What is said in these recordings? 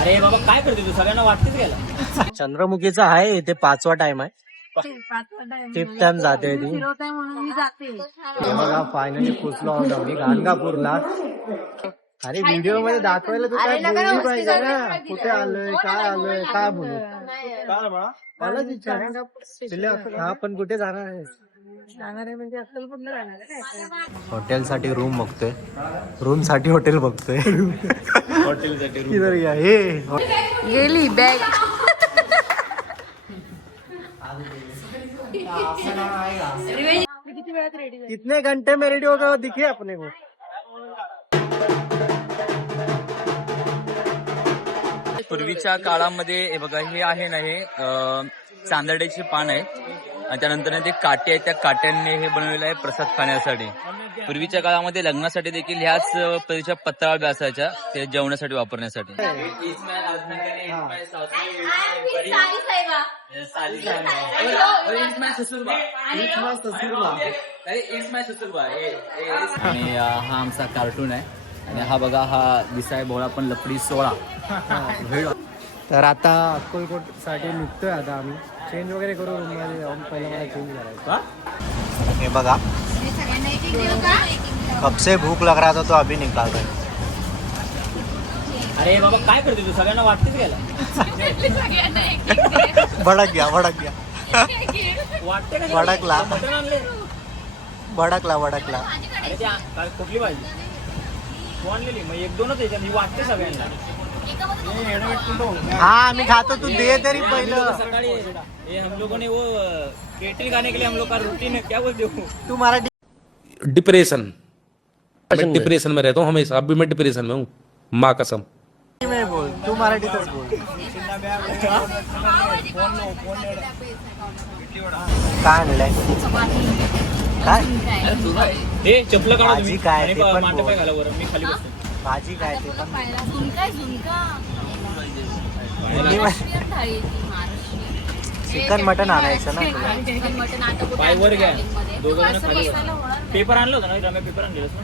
अरे बाबा काय करते तू, सगळ्यांना वाटतेच गेला. चंद्रमुखीचा आहे इथे 5वा टाइम आहे. 5th टाइम जाते ती. हे बघा फायनली पोचलो आहोत आम्ही गाणगापूरला. अरे व्हिडिओ मध्ये दाखवायला तू काय बोलली पाहिजे ना, कुठे आलोय काय बोलू. मला विचार हा पण कुठे जाणार आहे. म्हणजे अक्कलकोटला जाणार आहे. हॉटेल साठी रूम बघतोय, रूम साठी हॉटेल बघतोय. हॉटेल साठी हे गेली बॅग. कितने घंटे में रेडी होगा वो दिखे अपने को. पूर्वीच्या काळामध्ये हे बघा, हे आहे ना, हे चांदड्याचे पान आहे आणि त्यानंतर ते काटे आहेत, त्या काट्यांनी हे बनवलेलं आहे प्रसाद खाण्यासाठी. पूर्वीच्या काळामध्ये लग्नासाठी देखील ह्याच पद्धतीच्या पत्रावळ्या असायच्या, ते जेवणासाठी वापरण्यासाठी. आणि हा आमचा कार्टून आहे आणि हा बघा, हा दिसाय भोळा पण लपडी 16. तर आता अक्कलकोट साठी निघतोय. आता आम्ही चेंज वगैरे करू रूम मध्ये जाऊन. पहिला मला चेंज करायचं. हे बघा, कब से भूक लग रहा था तो अभी निकाल रहे. अरे बाबा काय करते तू, सगळ्यांना वाटतेच गेला. भडक गया वाटते का नाही? भडकला. मटण आणले. भडकला. अरे त्या काय कुठली भाजी तू आणलेली, मग 1-2च याच्यात ही वाटते सगळ्यांना. हा आम्ही खातो, तू दे तरी पहिलं. सकाळी ये हम लोगों ने वो केटरिंग खाने के लिए हम लोग का रूटीन है, क्या बोलते हो. तू मराठी डिप्रेशन मैं डिप्रेशन में रहता हूँ हमेशा. अभी मैं डिप्रेशन में हूँ, माँ कसम. में बोल, तू मराठीतच बोल. काय आणलंय काय हे चपलं काढा भाजी तुम्ही काय आणि ते पण मांडा पाय बोल. घाला वर, मी खाली बसतो. भाजी काय ते पण. चिकन मटन आणायचं ना तुला. पाय वर घ्या, दोघं जण खाली बसा. पेपर आणलं होतं ना रम्या, पेपर आणलेलंस ना.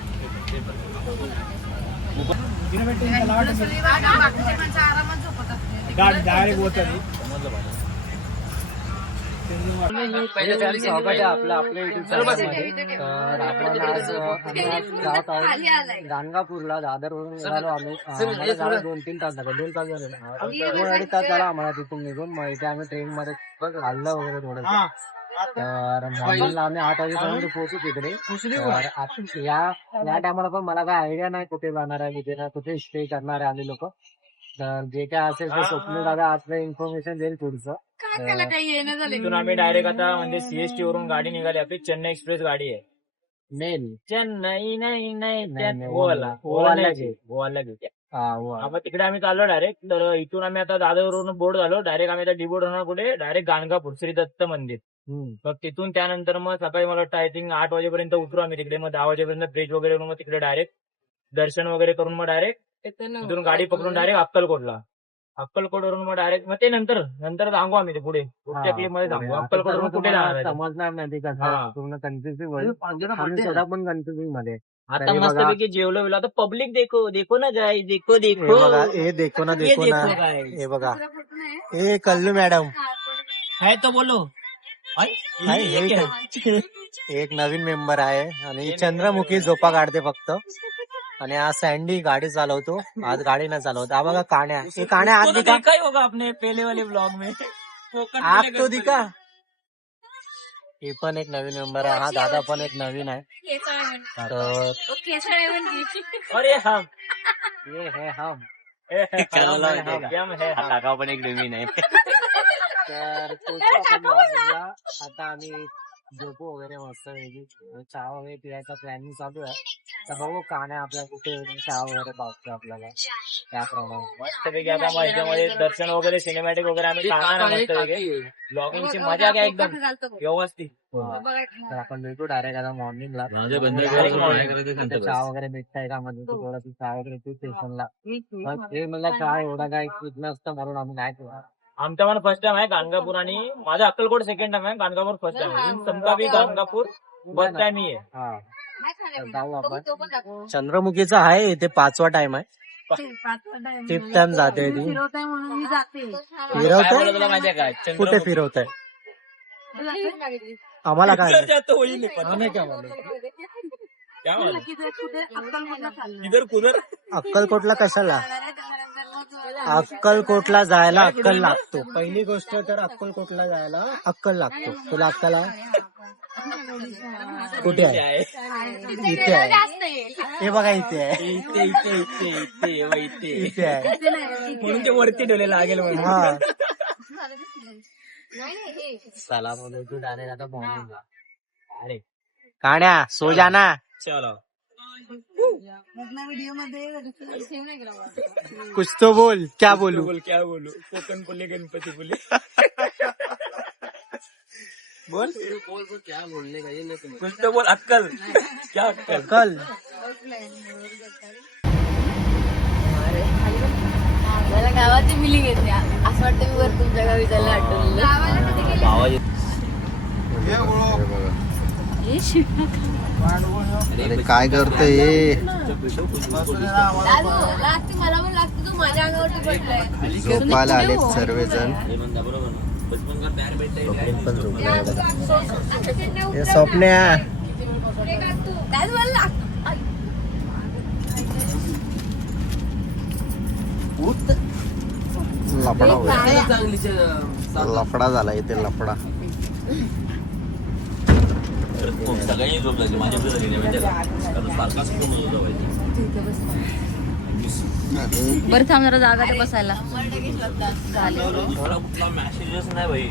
स्वागत आहे आपलं आपल्या युट्यूब चॅनलमध्ये. तर आपण आज जात आहोत गाणगापूरला. दादरवरून निघालो आम्ही. आम्हाला झालं 2-3 तास झाले. 2 तास झाले ना, 2-2.5 तास झाला आम्हाला तिथून निघून. मग इथे आम्ही ट्रेन मध्ये खाल्लं वगैरे थोडं. तर मॉर्निंगला आम्ही 8 वाजेपर्यंत पोहोचू तिकडे. तर या टायमाला पण मला काय आयडिया नाही कुठे जाणार आहे, कुठे नाही, कुठे स्टे करणार आहे आम्ही लोक. तर जे काय असेल ते स्वप्न दादा आपलं इन्फॉर्मेशन देईल पुढचं. तिथून आम्ही डायरेक्ट आता म्हणजे सीएसटी वरून गाडी निघाली आपली. चेन्नई एक्सप्रेस गाडी आहे. मेल चेन्नई नाही ओला आपण तिकडे आम्ही चाललो डायरेक्ट. तर इथून आम्ही आता दादरवरून बोर्ड झालो डायरेक्ट. आम्ही आता डिबोर्ड होणार कुठे, डायरेक्ट गाणगापूर श्री दत्त मंदिर. मग तिथून त्यानंतर मग सकाळी मला वाटतं आय थिंक 8 वाजेपर्यंत उतरू आम्ही तिकडे. मग 10 वाजेपर्यंत ब्रिज वगैरे मग तिकडे डायरेक्ट दर्शन वगैरे करून मग डायरेक्ट तिथून गाडी पकडून डायरेक्ट अक्कलकोटला. अक्कलकोटवरून मग डायरेक्ट मग ते नंतर सांगू आम्ही ते पुढे पुढच्या क्लिप मध्ये सांगू अक्कलकोटवरून कुठे जाणार आहे. समजणार नाही ते कसं पूर्ण कन्फ्युजिंग होईल. आम्ही स्वतः पण कन्फ्युजिंग मध्ये. आता मस्तपैकी जेवलो बिलो. आता पब्लिक देखो ना गाय, देखो हे बघा, हे देखो ना हे बघा, हे कल्लू मॅडम है तो बोलो. एक नवीन मेंबर आहे आणि चंद्रमुखी झोपा काढते फक्त. आणि आज सँडी गाडी चालवतो, आज गाडी नाही चालवत. हा बघा काण्या, हे काण्या आग दिखा. काय होगा अपने पहले वाले ब्लॉग में आग तो दिखा. हे पण एक नवीन मेंबर आहे. हा दादा पण एक नवीन आहे. तर अरे हम ये है हम. टाका पण एक नवीन आहे. तर पोहोचू आपण लॉजला. आता आम्ही झोपू वगैरे मस्त वेगळी चहा वगैरे पिण्याचा प्लॅनिंग चालू आहे. तर बघू काण्या आपल्या कुठे चहा वगैरे पावतो आपल्याला त्याप्रमाणे. मस्तपैकी आता मजामध्ये दर्शन वगैरे सिनेमॅटिक वगैरे आम्ही खाणार मस्तपैकी. ब्लॉगिंगची मजा काय एकदम व्यवस्थित. तर आपण भेटू डायरेक्ट आता मॉर्निंगला. चहा वगैरे भेटताय का मध्ये थोडं चहा वगैरे तू स्टेशनला. हे मला चहा एवढा काय कुठलं असतं म्हणून आम्ही नाही ठेवा. आमचा मला फर्स्ट टाइम आहे गाणगापूर आणि माझा अक्कलकोट सेकंड टाइम आहे. गाणगापूर फर्स्ट टाइम आहे. समजा मी गाणगापूर फर्स्ट टाइम ही आहे. जाऊ आपण. चंद्रमुखीचा आहे इथे 5वा टाइम आहे. टिपटॅन जाते ती फिरवताय म्हणून मी जाते. काय बोलत फिरवते तुला माहितीये का कुठे फिरवत आहे आम्हाला काय इधर जातो वही नहीं पता. आम्ही काय बोलू? क्या बोलत? कुठे अक्कलकोटला चाललोय. इधर कुदर अक्कलकोटला कशाला अक्कलकोटला जायला अक्कल लागतो पहिली गोष्ट तर अक्कलकोटला जायला अक्कल लागतो तुला अक्कल आहे कुठे आहे इथे आहे हे बघा इथे आहे इथे इथे इथे इथे व इथे इथे आहे म्हणून ते वरती ठेवले लागेल म्हणून. हा चला बोलू तू डायरेक्ट आता बॉम्बिंगला अरे काण्या सो जा ना चलो व्हिडिओ मध्ये सेव्ह नाही केला. कुछ तो बोल क्या बोलू बोल क्या बोलू कोकण पुले गणपती पुले बोल क्या बोलने का कुछ तो बोल अक्कल क्या अक्कल कल मला गावाची फिलिंग येते असं वाटतं मी वर तुमच्या गावी जायला आठवलं. अरे काय करतोय लागते मला पण लागते तू माझ्या अंगावरती पडलाय. झोपायला आले सर्वजण स्वप्न्या त्याच मला लागतं. लफडा लफडा झाला इथे लफडा सगळ्यांनी झोप लागली माझ्या बरं थांब जरा जागा ते बसायला. कुठला मेसेजेस नाही भाई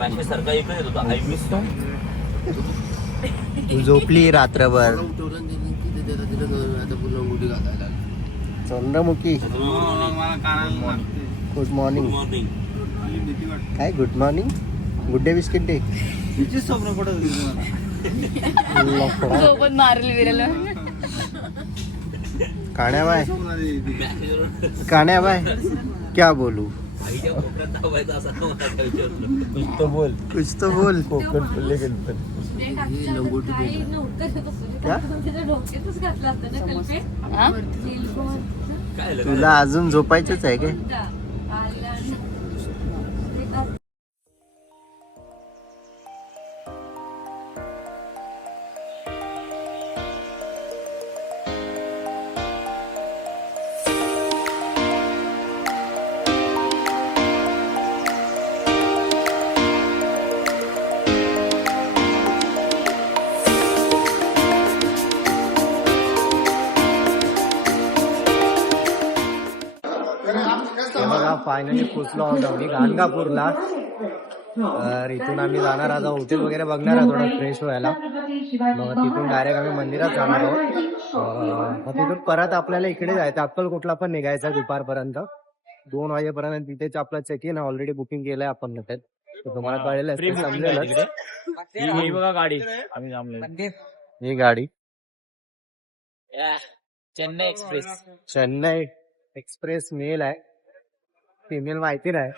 मेसेज सारखा एकच येत होता आय मिस तू झोपली रात्रभर चंद्रमुखी गुड मॉर्निंग काय good morning good day biscuit day सोबत मारेल विरेल. काण्या बाय काण्या बाय क्या बोलू कुछ तो बोल कोकण पुल्ले गणपती तुला अजून झोपायचंच आहे काय फायनली पोचलो आहोत आम्ही गाणगापूरला. तर इथून आम्ही जाणार आता हॉटेल वगैरे बघणार आहोत थोडं फ्रेश व्हायला. मग तिथून डायरेक्ट आम्ही मंदिरात जाणार आहोत. मग तिथून परत आपल्याला इकडे जायचं अक्कलकोटला पण निघायचं दुपारपर्यंत 2 वाजेपर्यंत. तिथेच आपला चेक इन ऑलरेडी बुकिंग केलंय आपण हॉटेल. तुम्हाला कळेल समजेल. ही बघा गाडी आम्ही जमलो ही गाडी Chennai express Chennai express male आहे फिमेल माहिती नाही.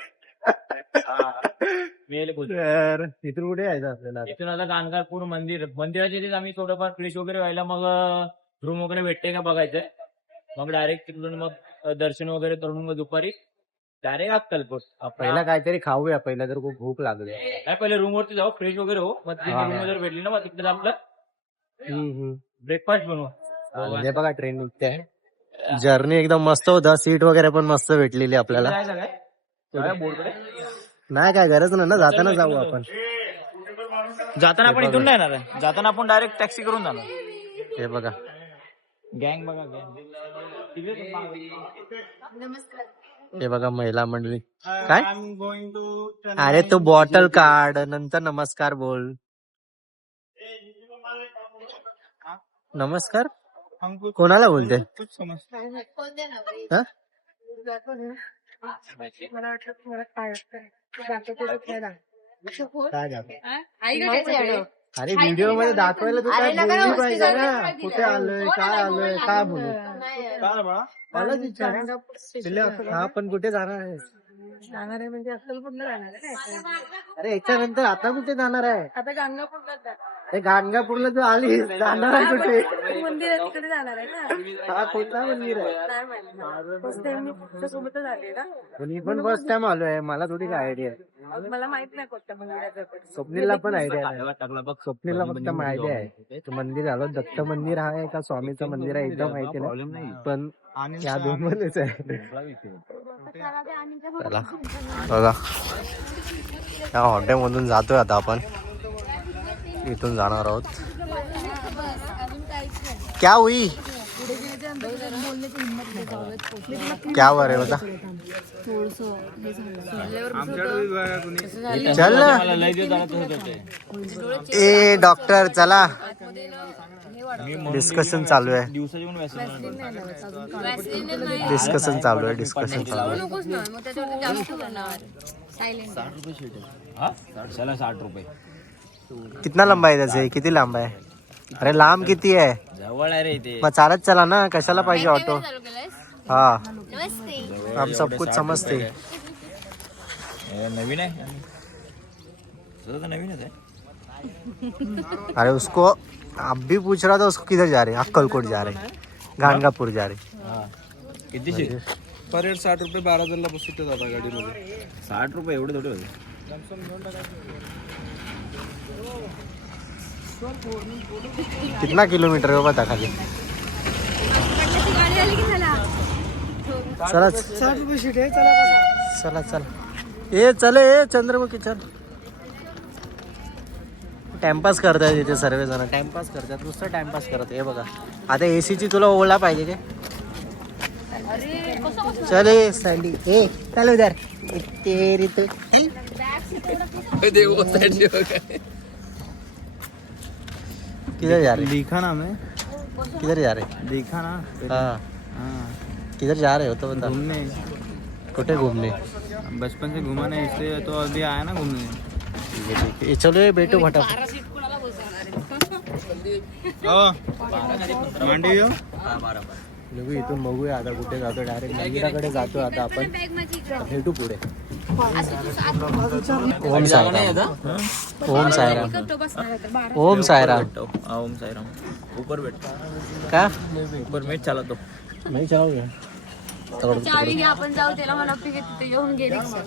तर तिथून कुठे यायचं आपल्याला इथून आता गाणगापूर मंदिराच्या इथेच आम्ही थोडंफार फ्रेश वगैरे व्हायला मग रूम वगैरे भेटते का बघायचंय. मग डायरेक्ट तिकडून मग दर्शन वगैरे करून मग दुपारी डायरेक्ट अक्कलकोट. पहिला काहीतरी खाऊया पहिला तर खूप भूक लागली. काय पहिले रूम वरती जाऊ फ्रेश वगैरे हो मग रूम वगैरे भेटली ना मग तिकडे आपलं ब्रेकफास्ट बनवू. हे बघा ट्रेन निघते जर्नी एकदम मस्त होता. सीट वगैरे पण मस्त भेटलेली आपल्याला. जायचं काय बोर्डकडे नाही काय गरज नाही ना जाताना जाऊ आपण. जाताना आपण इथून नाही येणार आहे. जाताना आपण डायरेक्ट टॅक्सी करून जाणार. हे बघा गँग बघा गँग. हे बघा महिला मंडळी काय अरे तो बॉटल काढ नंतर नमस्कार बोल. नमस्कार कोणाला बोलते हा? काय दाखव? अरे व्हिडिओ मध्ये दाखवायला तू काय बोलली पाहिजे ना. कुठे आलोय काय बोलू मला विचार हा पण कुठे जाणार आहे जाणार आहे म्हणजे अक्कलकोटला जाणार आहे. अरे याच्यानंतर आता कुठे जाणार आहे? आता गाणगापूरला जाणार. अरे गाणगापूरला तू आली जाणार आहे कुठे? मंदिर आहे तिकडे जाणार आहे ना. हा कोणता मंदिर आहे? नाही माहिती. First time मी तुमच्या सोबतच आले ना. मी पण फर्स्ट टाइम आलोय, मला थोडी काय आयडिया आहे. मला माहित नाही कोणत्या मंदिराचं पण. स्वप्नीलला पण आयडिया आहे. स्वप्नीलला फक्त आयडिया आहे ते मंदिर आलं दत्त मंदिर आहे का स्वामीचं मंदिर आहे एकदम माहिती नाही, पण या दोन मध्येच आहे. चला बघा या हॉटेलमधून जातोय आता आपण, इथून जाणार आहोत. क्या हुई क्या वर आहे बता चल ए डॉक्टर चला, डिस्कशन चालू आहे. डिस्कशन चालू आहे. डिस्कशन चालू आहे. नकोच ना मग त्याच्यावरती जास्त करणार. सायलेंट. 60 रुपये. कितना लंबा आहे त्याचे, किती लांब आहे? अरे लांब किती आहे? जवळ आहे रे इथे. मग चालत चला ना, कशाला पाहिजे ऑटो? चालू केलंयस? हा नमस्ते. हम सब कुछ समजते. नवीन आहे सगळं तर नवीनच आहे. अरे उसको अब भी पूछ रहा था उसको किधर जा रहे? अक्कलकोट जा रहे, गाणगापूर जा रहे. कितीशे? पर हेड 60 रुपये 12 जणला बसवतो दादा गाडीमध्ये. 60 रुपये एवढे थोडे होते. कितना किलोमीटर है बता खाली. चला 60 रुपये सीट आहे. चला चला ए चले ए चंद्रमुखी चल. टाइमपास करतायत इथे सर्वजण, टाइमपास करतात, नुसतं टाइमपास करत. हे बघा आता एसीची तुला ओला पाहिजे काय? चले सँडी ए चल उधर तेरी तो किधर जा रहे? लिखा ना मैं, किधर जा रहे? लिखा ना. हाँ हाँ किधर जा रहे हो तो बता. घूमने, कुठे घूमने? बचपन से घूमा नहीं इसलिए तो अभी आया ना घूमने. ठीक है ये चलो ये बैठो फटाफट. मांडी येऊ. बघू इथून बघूया आता कुठे जातो. डायरेक्ट मंदिराकडे जातो आता आपण, भेटू पुढे. ओम साईराम. ओम साईराम. ओम साईराम. ओम साईराम. ऊपर बैठ का ऊपर मैं चला तो नाही जाऊया. चावी घ्या आपण जाऊ त्याला मला तिथे येऊन गे रिक्षा.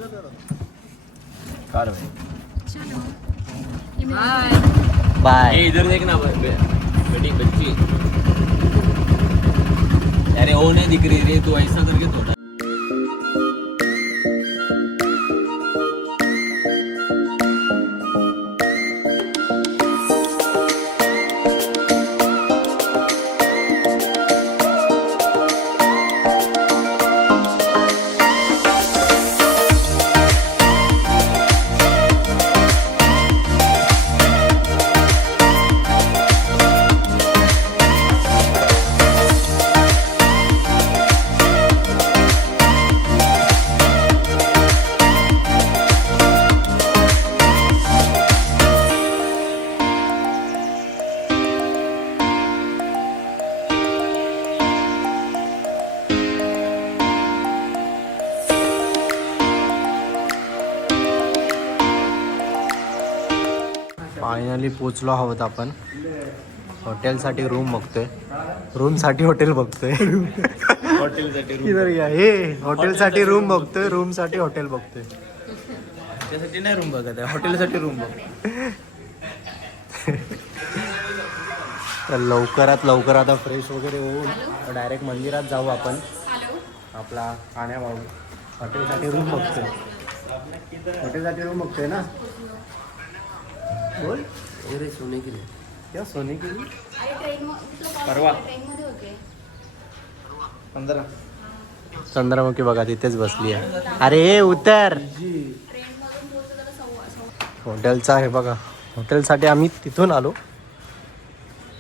कार में बाय. इधर देखना बेटी बच्ची. अरे वो नहीं दिख रही रे, तू ऐसा करके थोड़ा. फायनली पोचलो आहोत आपण. हॉटेलसाठी रूम बघतोय, रूमसाठी हॉटेल बघतोय. हॉटेलसाठी किधर गया हे? हॉटेलसाठी रूम बघतोय, रूमसाठी हॉटेल बघतोय. त्यासाठी नाही रूम बघत आहे, हॉटेलसाठी रूम बघ. तर लवकरात लवकर आता फ्रेश वगैरे होऊन डायरेक्ट मंदिरात जाऊ आपण. आपला खाण्याबाबू हॉटेलसाठी रूम बघतोय. हॉटेलसाठी रूम बघतोय ना. बोल सोने की क्या सोने की परवा 15 चंद्रमुखी बघा तिथेच बसली आहे. अरे उतर. हॉटेलचा आहे बघा. हॉटेलसाठी आम्ही तिथून आलो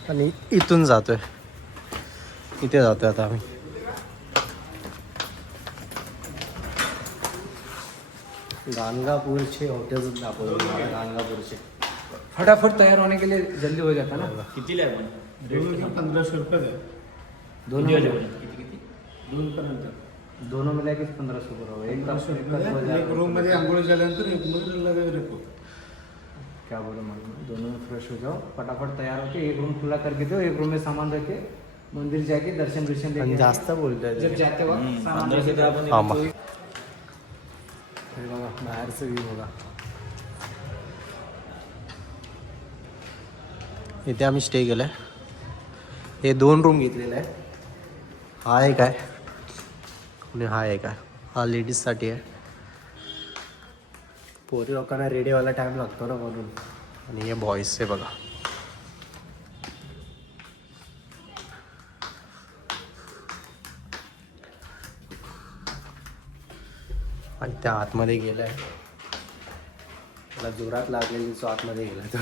आणि इथून जातोय. इथे जातोय आता आम्ही. गाणगापूरचे हॉटेल दाखवतो मला. गाणगापूरचे फटाफट तैयार होने के लिए जल्दी हो जाता ना. किती लागेल? 1500 रुपये. 2 वाजेपर्यंत. दोन पर्यंत दोनों मिला के 1500 करो एक रूम मध्ये आंघोळ झाल्यानंतर एक मध्ये लगेच रेपो. क्या बोलो मालूम, दोनों में फ्रेश हो जाओ, फटाफट तैयार होके एक रूम खुला करके दो, एक रूम में सामान रखे मंदिर जाके दर्शन लेके जास्त बोलतोय जब जाते वक्त सामान लेके जाओ. हे बघा बाहेरचं व्ह्यू बघा. इथे आम्ही स्टे केलाय. हे 2 रूम घेतलेले आहे. हा एक आहे आणि हा एक आहे. हा लेडीजसाठी आहे. पोरी लोकांना रेडी व्हायला टाइम लागतो ना म्हणून. आणि हे बॉईजचे बघा. आणि त्या आतमध्ये गेलाय. त्याला जोरात लागलेली जो आतमध्ये गेला तो.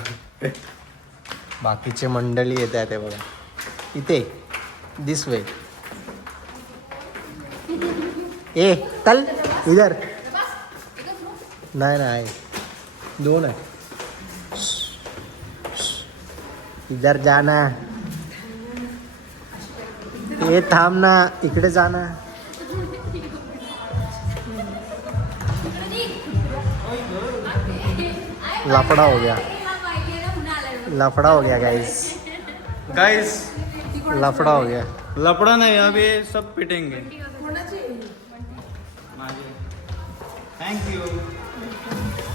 बाकीचे मंडळी येत आहे ते बघा. इथे दिस वे. ए चल इधर. नाही नाही 2 आहे. इधर जाना. ए थांब ना, इकडे जाना. लफड़ा हो गया. लफड़ा हो गया गाइस. लफड़ा हो गया. लपड़ा नहीं, अभी सब पिटेंगे. थैंक यू,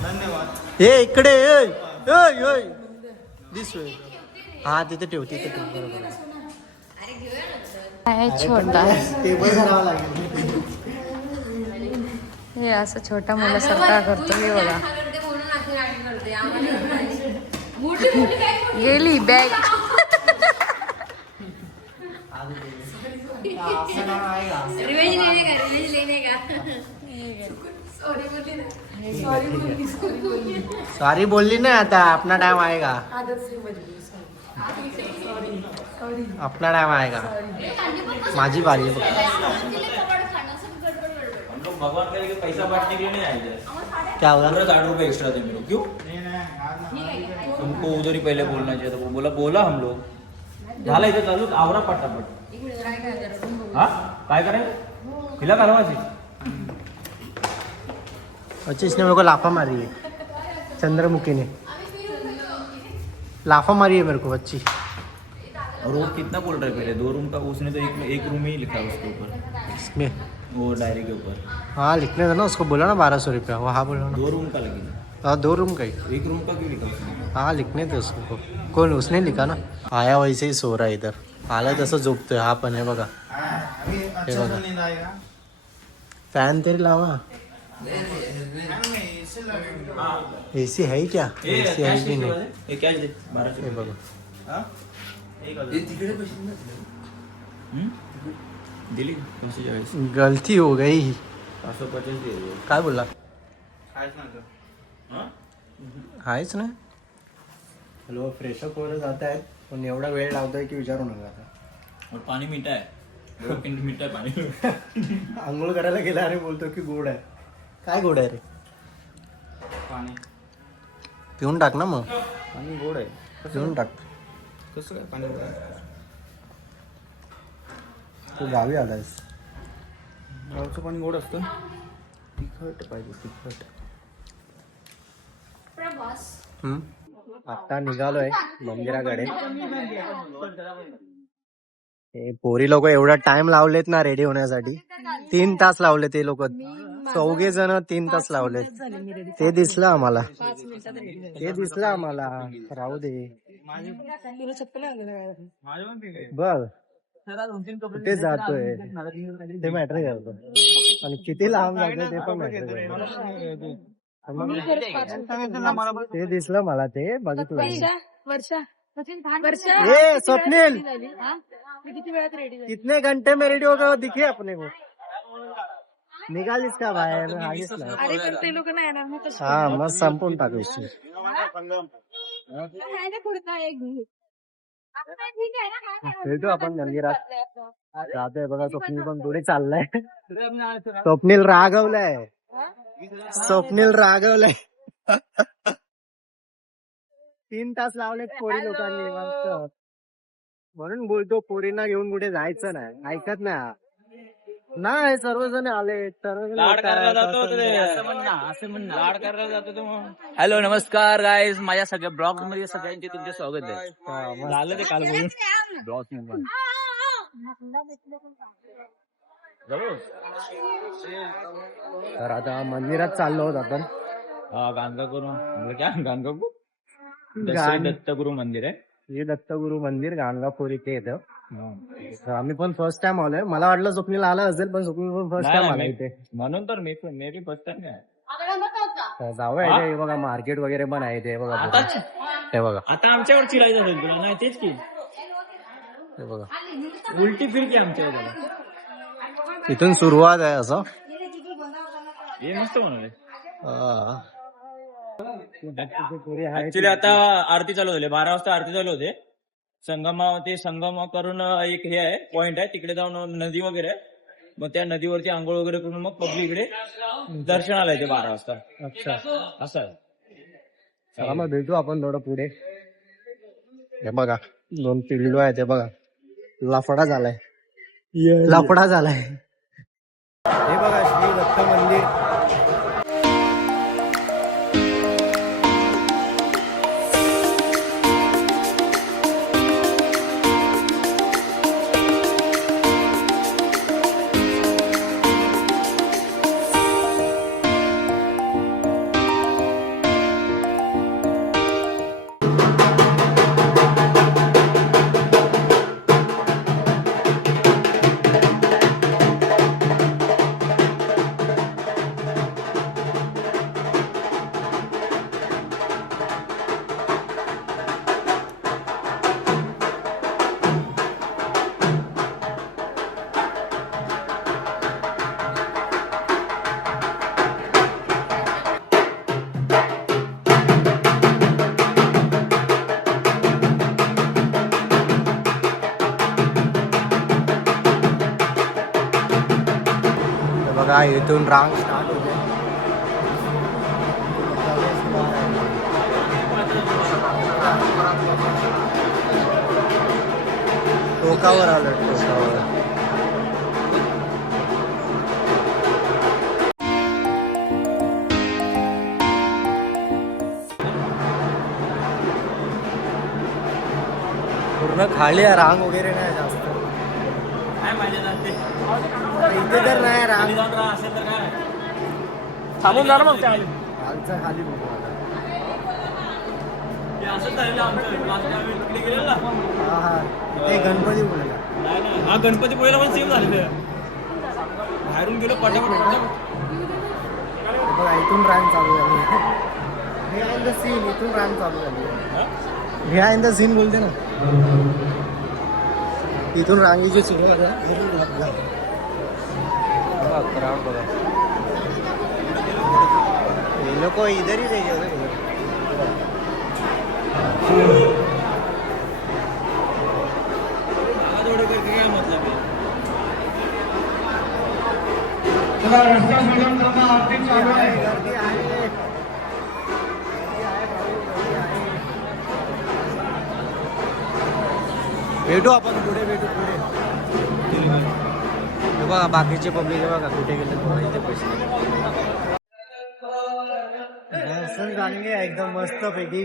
धन्यवाद. हे इकडे दिस वे. हा तिथे ठेव, तिथे ठेव. बरोबर आहे छोटा. टेबल करावं लागेल. हे असं छोटा मुलासारखा करतो मी बघा. गेली बॅग. सॉरी बोलली ना, आता अपना टाइम आएगा. अपना टाइम आएगा. माझी बारी आहे. हम लोग भगवान के लिए पैसा बांटने के लिए नहीं आए थे. क्या होगा? 60 रुपए एक्स्ट्रा थे मेरे को. क्यों? तुमको उधर ही पहले बोलना चाहिए था. वो बोला हम लोग झाला इथे चालू. आवरा पटापट. हा काय करायचं? हिला घालवायची. अच्छा इसने मेरे को लाफा मारी है. चंद्रमुखी ने लाफा मारी है मेरे को बच्ची. और वो कितना बोल रहा है पहले? 2 रूम का. उसने तो एक रूम ही लिखा है उसके ऊपर. इसमें वो डायरी के ऊपर. हाँ लिखने था ना उसको. बोला ना 1200 रुपया. वो हाँ बोला ना. 2 रूम का लगेगा. हाँ 2 रूम का ही. 1 रूम का क्यों लिखा उसने? हाँ लिखने थे उसको. कौन? उसने लिखा ना. आया वैसे ही सो रहा है इधर. आला तसं झोपतोय. हा पण हे बघा. हे बघा. फॅन तरी लावा. एसी है ही क्या? एसी है की नाही? हे कॅश दे. 1200. हे बघा. दिली 540. गलती हो गई. 550 दे. काय बोलला? हाँ? आहेच ना. हॅलो फ्रेशअप वगैरे जात आहेत पण एवढा वेळ लावतोय की विचारू नका आता. और पानी मीठा है. मीठा है पानी. आंघोळ करायला गेला आणि बोलतो की गोड आहे. काय गोड आहे रे? पाणी पिऊन टाक ना मग. पाणी गोड आहे. पिऊन टाक. कसं काय पाणी गोड आहे? तू गावी आलायस. गावचं पाणी गोड असतं. तिखट पाहिजे, तिखट. आता निघालोय मंदिराकडे. हे पोरी लोक एवढा टाइम लावलेत ना रेडी होण्यासाठी. 3 तास लावले ते लोक. 4 जण 3 तास लावलेत. ते दिसलं आम्हाला. ते दिसलं आम्हाला. राहू दे. बघ कुठे जातोय ते मॅटर करतो. आणि किती लांब जातोय ते पण मॅटर करतो. ते दिसलं मला. ते बघितलं. ए स्वप्नील कितने घंटे में रेडी होगा वो दिखे अपने को. निघालीस का बाहेर? हा मग संपून टाकू. भेटू आपण मंदिरात. जातोय बघा. स्वप्नील पण पुढे चाललाय. स्वप्नील रागवलाय. स्वप्नील रागवलाय. 3 तास लावलेत पोरी लोकांनी. म्हणून बोलतो पोरींना घेऊन कुठे जायचं नाही. ऐकत नाही. नाही सर्वजण आले सर्वजण लाड करायला जातो लाड करायला जातो तो हॅलो नमस्कार गाईज माझ्या सगळ्या ब्लॉग मध्ये सगळ्यांचे तुमचे स्वागत आहे झालं ते काल बोलून ब्लॉग तर आता मंदिरात चाललो आहोत आपण. हा गाणगापूर क्या गाणगापूर गाण- दत्तगुरु मंदिर आहे. हे दत्तगुरु मंदिर गाणगापूर इथे येतं. तर आम्ही पण फर्स्ट टाइम आलोय. मला वाटलं स्वप्नील आला असेल पण स्वप्नील पण फर्स्ट टाइम आला इथे. म्हणून तर मी फर्स्ट टाइम आहे. तर जाऊया इथे. हे बघा मार्केट वगैरे पण आहे इथे. हे बघा पुढे. हे बघा आता आमच्यावर चिरायचं असेल तुला नाही तेच की हे बघा उलटी फिरकी आमच्यावर इथून सुरुवात आहे असं. हे मस्त बनवले. हा. ऍक्च्युली आता आरती चालू झाली 12 वाजता आरती चालू होते. संगम करून एक हे आहे पॉइंट आहे तिकडे जाऊन नदी वगैरे आहे. मग त्या नदीवरती आंघोळ वगैरे करून मग पब्लिक इकडे दर्शनाला येते 12 वाजता. अच्छा असं आहे. चला मग भेटू आपण थोडं पुढे. हे बघा 2 पिल्लू आहेत. हे बघा लफडा झालाय. लफडा झालाय. हे बघा श्री दत्त मंदिर. बघा इथून रांग स्टार्ट होते. टोकावर आलं टोकावर. पूर्ण खाली आहे. रांग वगैरे नाही जास्त काय माहिती जाते इथे तर नाही रांग. असेल तर काय थांबून जा ना मग त्या खालचं खाली बघू आता. असं झालेलं आमचं आम्ही तिकडे गेलेलो ना. हा हा इथे गणपती बोलला. नाही नाही हा गणपती पहिला पण सेम झालेलं बाहेरून गेलो पटापट. बघा इथून रांग चालू झाली. बिहाइंड द सीन इथून रांग चालू झाली. बिहाइंड द सीन बोलते ना इथून रांगीची सुरुवात आहे. क्राउड बघा ये लोग इधर ही रहेंगे. काय मतलब आहे गर्दी आहे. भेटू आपण पुढे भेटू पुढे. हे बघा बाकीचे पब्लिक हे बघा कुठे गेले तुम्हाला इथे पैसे दर्शन झाले एकदम मस्त पैकी.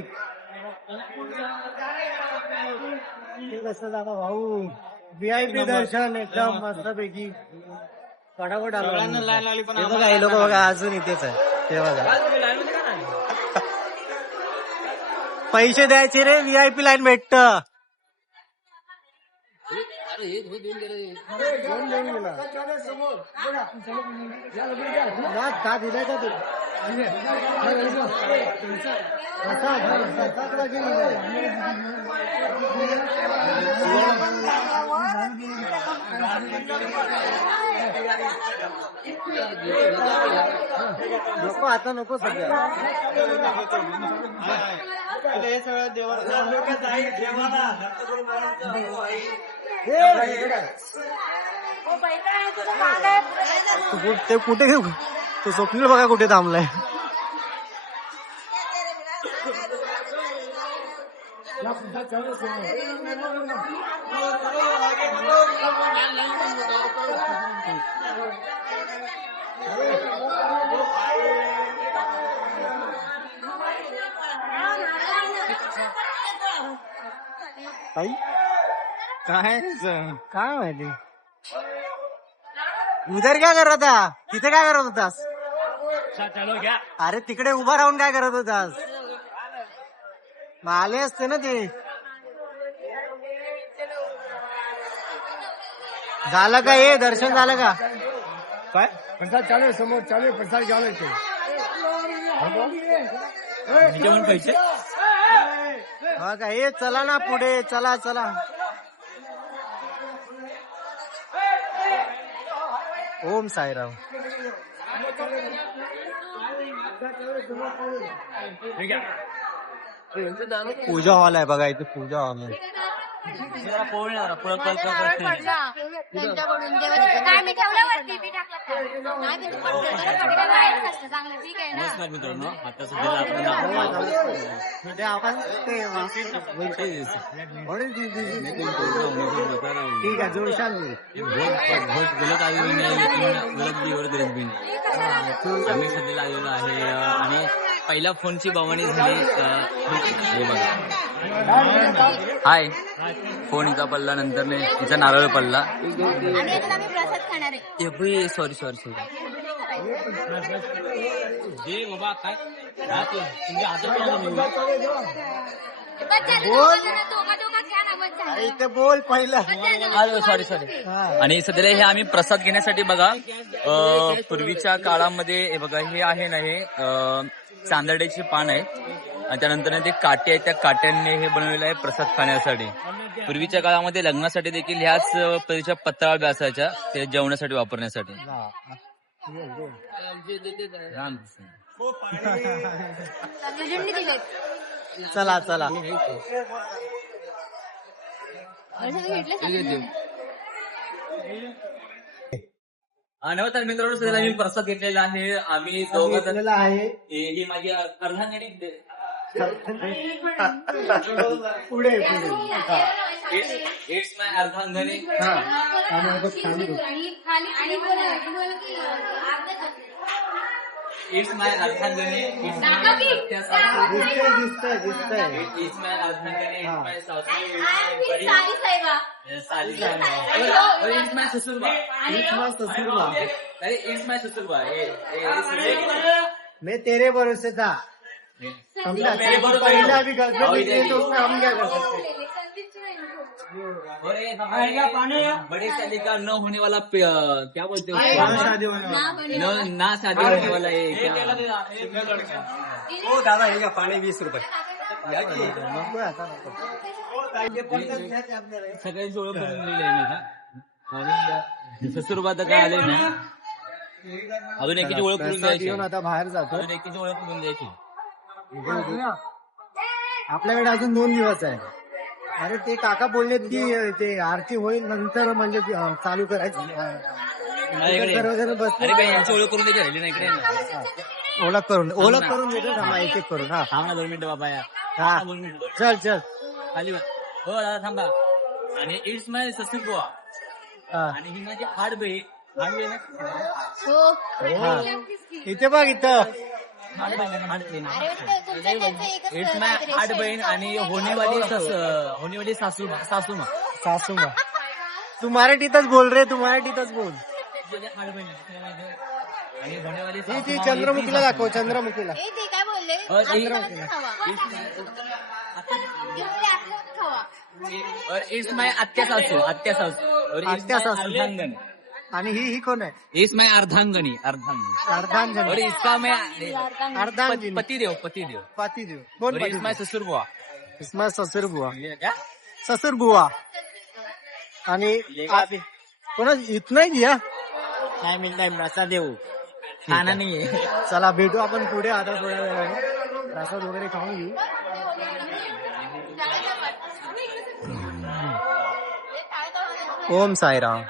कसं झालं भाऊ VIP दर्शन एकदम मस्त पैकी फटाफट आलो. हे बघा हे लोक बघा अजून इथेच आहे. ते बघा पैसे द्यायचे रे VIP लाईन भेटत. का दिलाय का तू नको आता नको सध्या. हे सगळं ते कुठे तो स्वप्नील बघा कुठे थांबलाय. काही काय काय माहिती उधर काय करत होता तिथे काय करत होतास चलो घ्या. अरे तिकडे उभा राहून काय करत होतास मग आले असते ना ते झालं का हे दर्शन झालं का काय प्रसाद चालू आहे समोर चालू आहे प्रसाद घ्यायला येतो जेवण पैसे हा का हे चला ना पुढे चला चला ओम साईराम पूजा हॉल आहे बघा इथे पूजा हॉल आहे त्यांच्याकडून जेव्हा काय मी ठेवल्यावरती मी टाकला नाही मी पटकन बाहेरच असतं चांगलं ठीक आहे ना मित्रांनो आता सध्याला आपण म्हणजे आपण ठीक आहे जोशाल गलत आलेलो नाही गलत बिवर गरज बी आम्ही सध्याला आलेलो आहे आणि पहिल्या फोनची बवणी झाली हे बघा हाय फोन हिचा पडला नंतर तिचा नारळ पडला आणि याच्यात आम्ही प्रसाद खाणार आहे सॉरी सॉरी सॉरी जे बाबा काय तुमच्या हातात अरे इथे बोल पहिलं सॉरी सॉरी आणि सध्याला हे आम्ही प्रसाद घेण्यासाठी बघा पूर्वीच्या काळामध्ये हे बघा हे आहे ना हे चांदड्याची पान आहे आणि त्यानंतर ते काटे आहेत त्या काट्यांनी हे बनवलेलं आहे प्रसाद खाण्यासाठी पूर्वीच्या काळामध्ये लग्नासाठी देखील ह्याच पद्धतीच्या पत्रावळ्या असायच्या ते जेवणासाठी वापरण्यासाठी चला चला नमस्कार मित्रांनो सध्याला मी प्रसाद घेतलेला आहे आम्ही दोघं आहे ही माझी अर्धांगिनी पुढे इट्स माय अर्धांगिनी इट्स माय अर्धांगिनी दिसतंय इट्स माय अर्धांगिनी इट्स माय इट्स माय ससुरबा इट्स माय ससुरबा मैं तेरे भरोसे था समझा पहला भी गलती है तो उसमें हम क्या कर सकते और ये हमारे बड़े शादी का न होने वाला क्या बोलते हो ना शादी होने वाला ये हो दादा हे पाणी 20 रुपये सगळ्यांची ओळख करून दिली आहे मी ससुरबा तर काय आले ना अजून एकीची ओळख करून द्यायची आता बाहेर जातो अजून एकीची ओळख करून द्यायची आपल्याकडे अजून 2 दिवस आहे अरे ते काका बोलले की ते आरती होईल नंतर म्हणजे चालू करायची अरे बाई यांची ओळख करून द्यायची राहिली नाही इकडे ओळख करून देतो थांबा एक एक करून हा थांबा 2 मिनिटं बाबा या हा 2 मिनिटं चल चल खाली हो दादा थांबा आणि इट्स माय ससुरबा आणि ही माझी हाड बहीण इथे बघ इथं इट्स माय हाड बहीण आणि होणीवाली सासूमा तू मराठीतच बोल रे तू मराठीतच बोल हाड बहीण आणि होणीवाली ती चंद्रमुखीला दाखव चंद्रमुखीला काय बोलले और इट्स माय आत्या सासू अर्धांगनी आणि ही कोण आहे इट्स माय अर्धांगनी और अर्धांजनी इसका मैं अर्धांजनी पतिदेव पातीदेव कोण और इट्स माय ससुरबुआ इसमें ससुर बुवा क्या ससुर बुवा आणि कोणा इतना ही दिया काय मिळताय प्रसाद देऊ खाना नाही चला भेटू आपण पुढे आता थोड्या वेळाने प्रसाद वगैरे खाऊन घेऊ ओम साईराम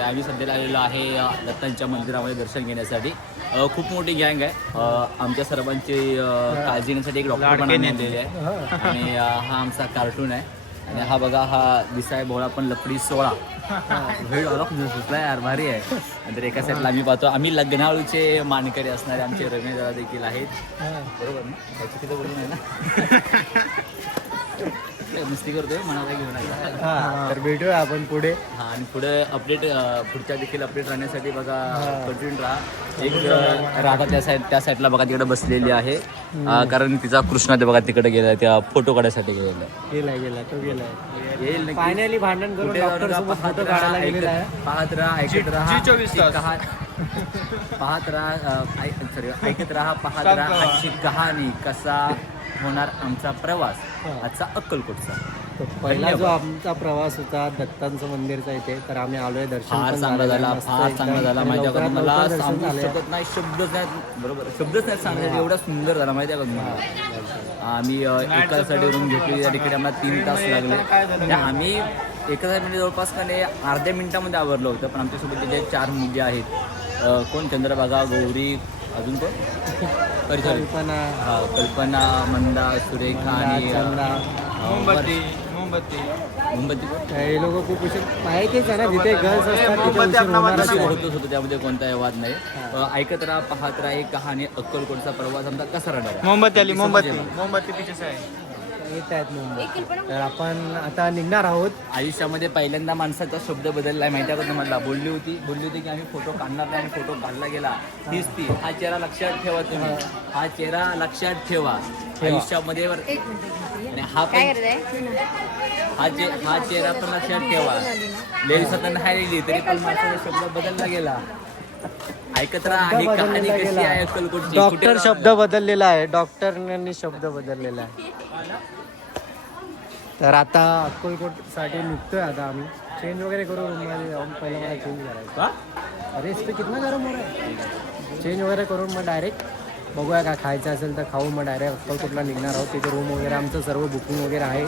आम्ही सध्याला आलेलो आहे दत्तांच्या मंदिरामध्ये दर्शन घेण्यासाठी खूप मोठी गँग आहे आमच्या सर्वांची काळजी घेण्यासाठी एक डॉक्टर पण आणलेले आहे आणि हा आमचा कार्टून आहे आणि हा बघा हा दिसाय भोळा पण लपडी 16 भेट अलग सुचला यार भारी आहे. नंतर एका साईडला आम्ही पाहतो आम्ही लग्नाळूचे मानकरी असणारे आमचे रमेश दादा देखील आहेत. बरोबर ना त्याची तिथं बोलून आहे ना मस्ती करतोय मनाला घेऊन आला. तर भेटूया आपण पुढे. हा आणि पुढे अपडेट पुढच्या देखील अपडेट राहण्यासाठी बघा कंटिन्यू राहा. एक राधा त्या साईडला बघा तिकडे बसलेली आहे कारण तिचा कृष्णा ते बघा तिकडे गेलाय त्या फोटो काढायसाठी गेलाय तो गेलाय. येईल नक्की. फायनली भांडण करून कुठे जाऊ डॉक्टर नका, सोबत फोटो काढायला गेलेला आहे. पाहत राहा ऐकत राहा G24 पाहत राहा सॉरी ऐकत राहा पाहत राहा आजची कहाणी कसा होणार आमचा प्रवास आजचा अक्कलकोटचा. तो पहिला जो आमचा प्रवास होता दत्तांचं मंदिरचा इथे तर आम्ही आलोय दर्शन फार पण चांगला झालेलं झाला आहे. मस्त फार एकदम. चांगला झाला आणि माहिती आहे का लवकरात मला लवकर दर्शन सांगू झाले. शकत नाही शब्दच नाहीत बरोबर शब्दच नाहीत सांगण्यासाठी एवढा सुंदर झाला माहिती आहे का तुम्हाला. आम्ही एका साठी रूम घेतली त्या तिकडे आम्हाला 3 तास लागले. म्हणजे आम्ही एका म्हणजे जवळपास का नाही अर्ध्या मिनिटामध्ये आवरलं होतं पण आमच्यासोबत जे 4 मुली आहेत कोण चंद्रभागा गौरी अजून कोण कल्पना हा कल्पना मंदा सुरेखा आणि मोमबत्ती मोमबत्ती कोण? हे लोक खूप उशीर माहितीच आहे ना जिथे गर्ल्स असतात तिथे मोमबत्ती उशीर होणारच उशीर आहे. होतच होतो त्यामध्ये कोणताही वाद नाही. ऐकत राहा पाहत राहा एक कहाणी अक्कलकोटचा प्रवास आमचा कसा राहणार आहे. मोमबत्ती आली मोमबत्ती पिचेस आहे. येत आहेत मुंबई. तर आपण आता निघणार आहोत. आयुष्यामध्ये पहिल्यांदा माणसाचा शब्द बदललाय माहिती आहे का तुम्हाला. बोलली होती की आम्ही फोटो काढणार नाही आणि फोटो काढला गेला. तीच ती हा चेहरा लक्षात ठेवा तुम्ही. हा चेहरा लक्षात ठेवा आयुष्यामध्ये आणि हा काय पण करताय? हा चेहरा पण लक्षात ठेवा. लेडी स्वतः नाही लिहिली तरी पण माणसाचा शब्द बदलला गेला. ऐकत राहा ही कहाणी कशी आहे अक्कलकोटची. कुठे डॉक्टर शब्द बदललेला आहे. डॉक्टरने शब्द बदललेला आहे. तर आता अक्कलकोटसाठी निघतोय आता आम्ही. चेंज वगैरे करू रूममध्ये जाऊन पहिलं मला चेंज करायचं. अरे इस पे कितना गरम हो रहा है. चेंज वगैरे करून मग डायरेक्ट बघूया काय खायचं असेल तर खाऊ. मग डायरेक्ट अक्कलकोटला निघणार आहोत. तिथे रूम वगैरे आमचं सर्व बुकिंग वगैरे आहे.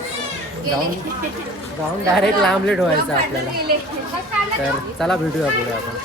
जाऊन डायरेक्ट लांबलेट व्हायचं आपल्याला. तर चला भेटूया पुढे आपण.